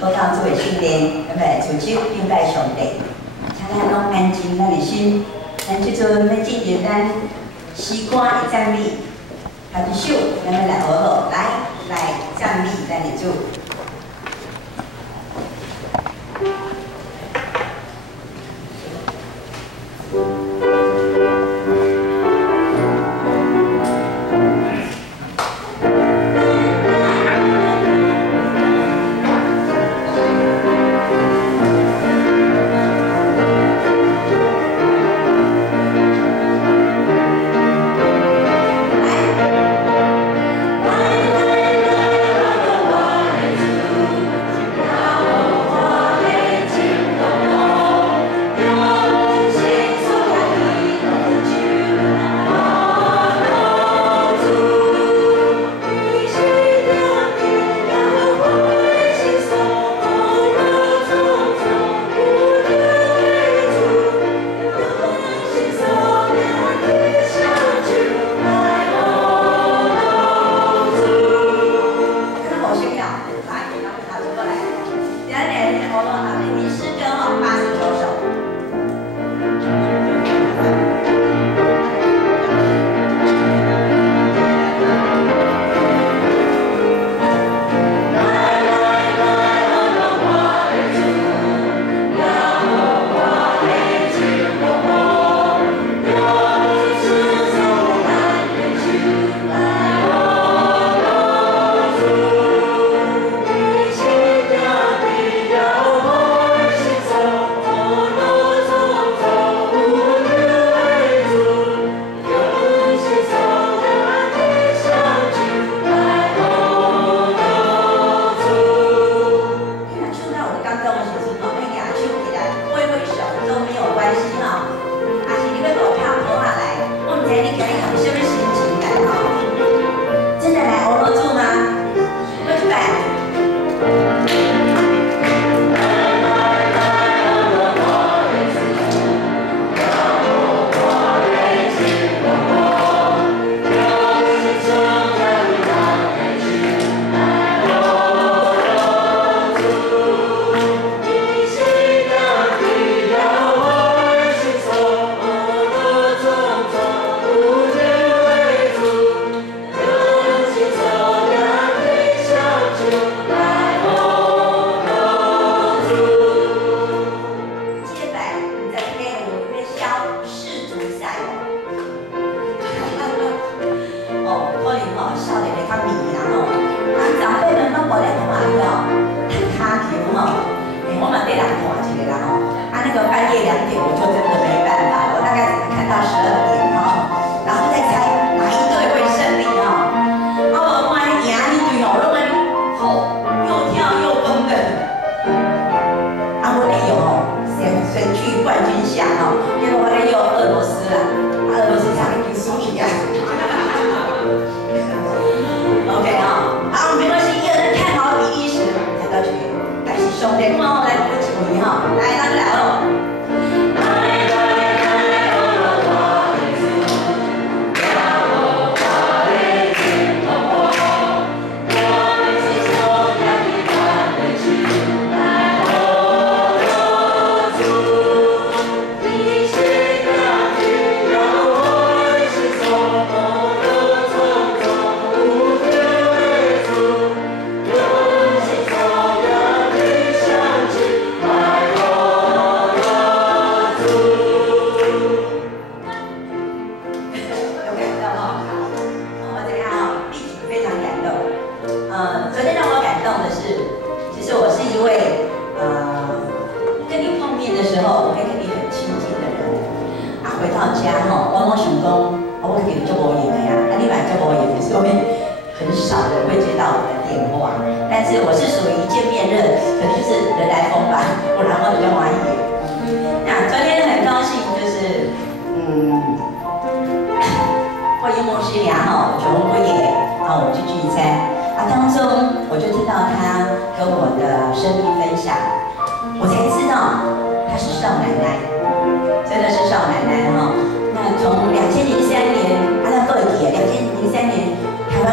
搁到做的训练，对不对？自手敬拜上帝，请咱拢安静咱的心。咱即阵要进入咱诗歌的赞美，头一首咱要来学好，来赞美咱的主。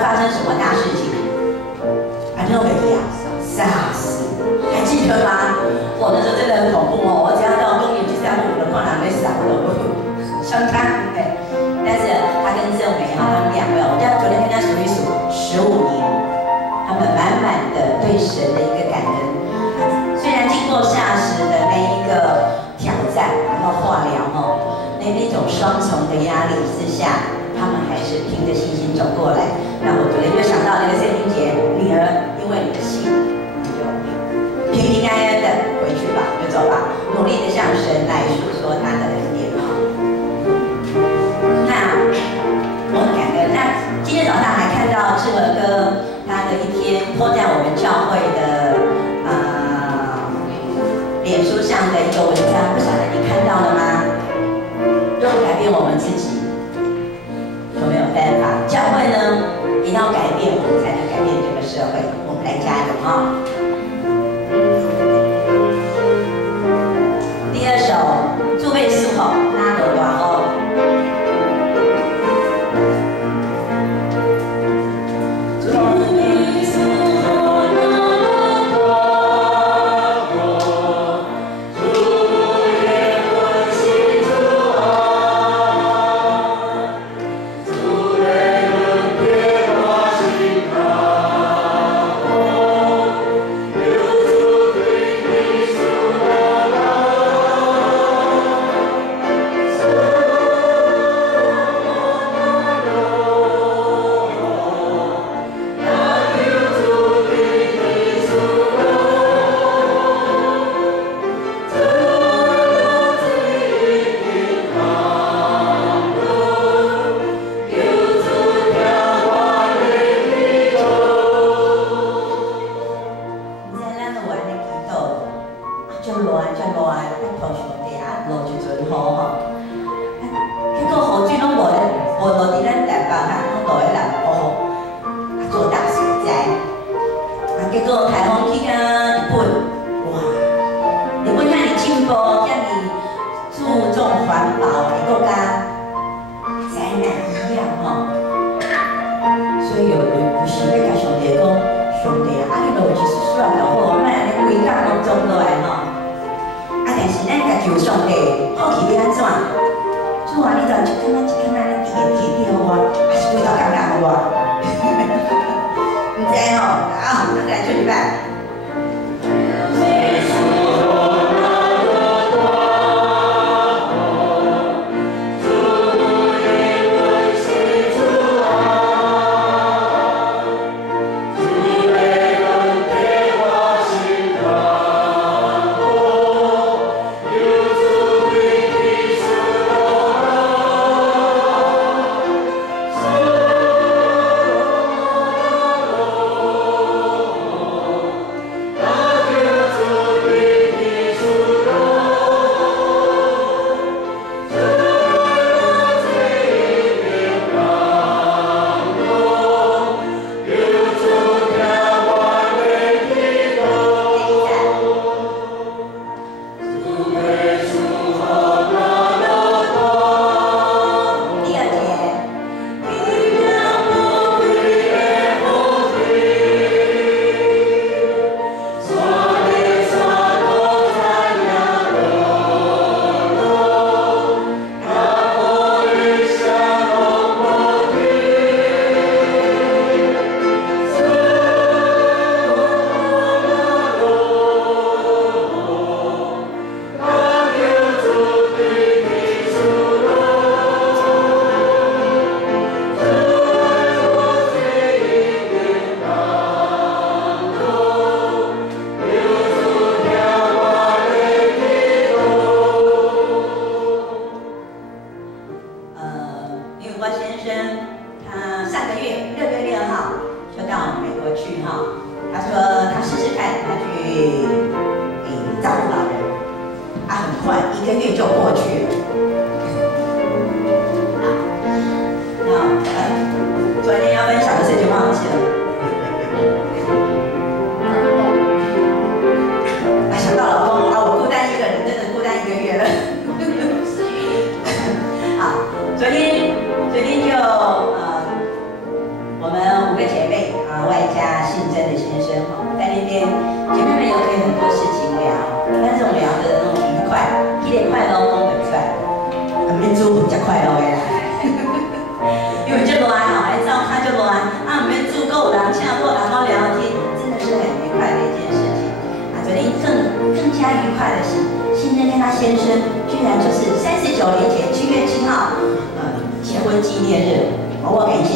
发生什么大事情？反正我给你啊，SARS，对神的一个感恩。虽然经过SARS的那一个挑战，然后化疗那种双重的压力之下，他们还是凭着信心走过来。那我昨天就想到那个圣经节，女儿因为你的信，你就平平安安的回去吧，就走吧，努力的向神来诉说他的恩典那我很感恩。那今天早上还看到志文哥他的一篇po在我们教会的脸书上的一个文章，不晓得你看到了吗？若不改变我们自己，就没有办法。教会呢，也要改变，我们才能改变这个社会。我们来加油第二首祝备书拉罗瓦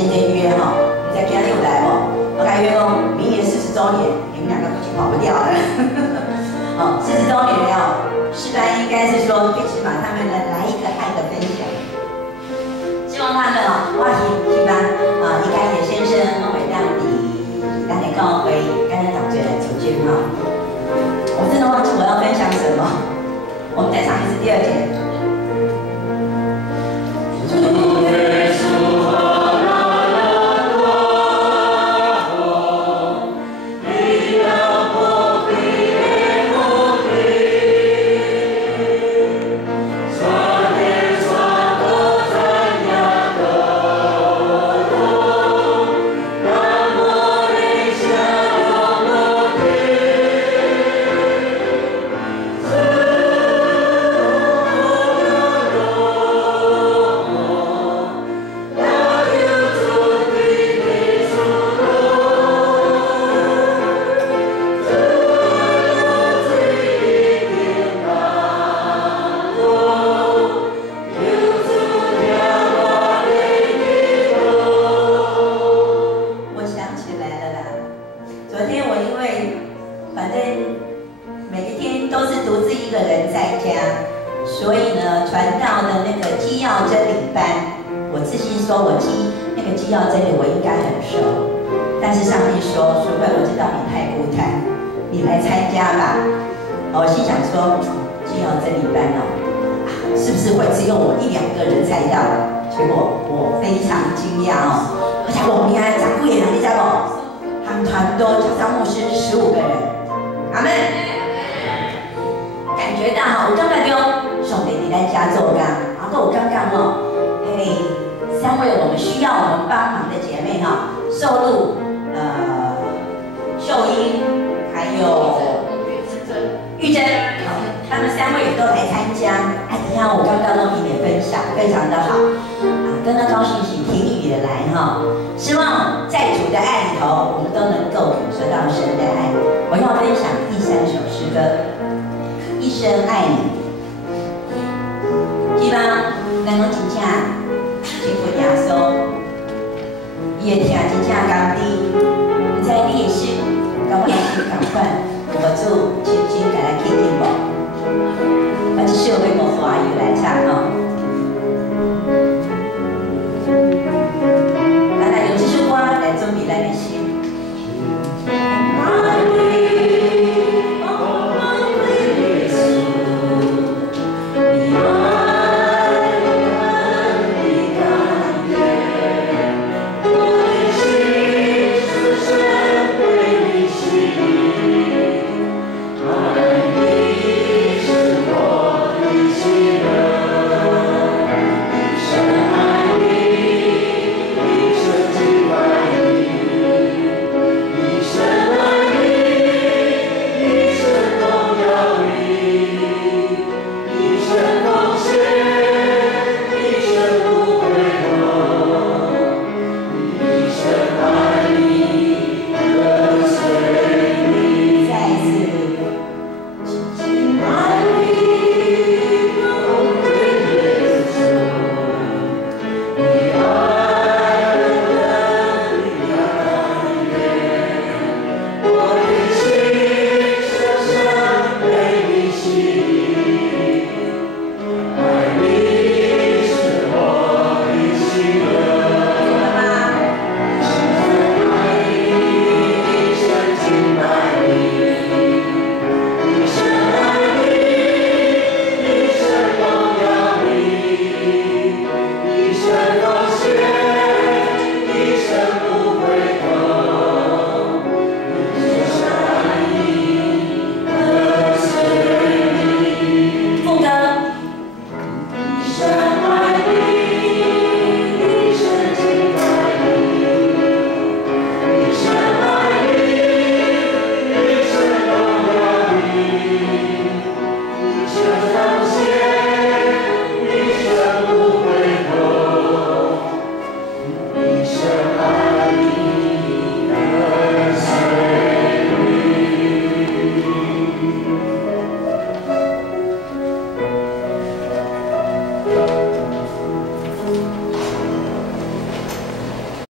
先生约哈，你在今天有来不？我跟他约讲，明年40周年，你们两个已经跑不掉了。哦，40周年了，是吧？应该是说最起码他们能来一个爱的分享。希望他们哦，我希望应该也先生我会让你咱的教会跟咱同学来组织哈。我真的忘记我要分享什么，我们再唱一次第2节。 我这首要用华语来唱哦。